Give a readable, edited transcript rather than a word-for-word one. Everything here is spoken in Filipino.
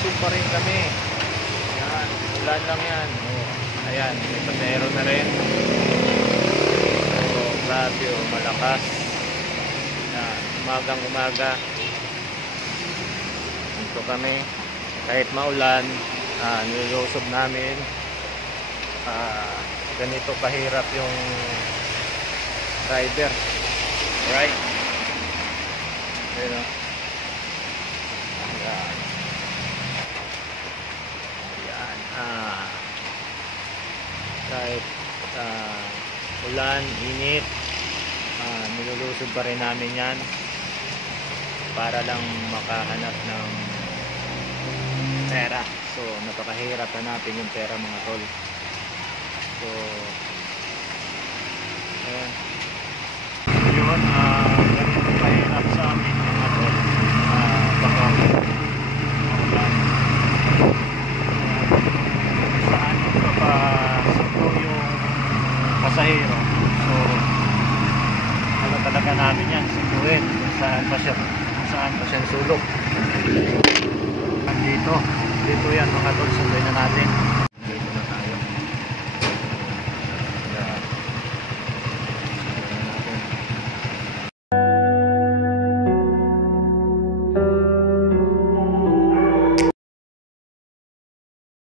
nilulusob pa rin kami. Yan, ulan lang yan. Ayan, may pasahero na rin. Grabe, malakas. Yan, umagang umaga. Dito kami. Kahit maulan, nilulusob namin. Ganito kahirap yung rider. Right? Ayan o. Ayan. Ayan. Kahit ulan, init, nilulusob pa rin namin yan para lang makahanap ng pera. So napakahirap hanapin yung pera, mga tol. So ayan, yun, ganito kahirap sa amin, mga tol. Baka maulan, saan papasundo yung pasahero. So ano talaga namin yan, sunduin kung saan pa siya sulok. Dito yan, mga tol, sunduin na natin.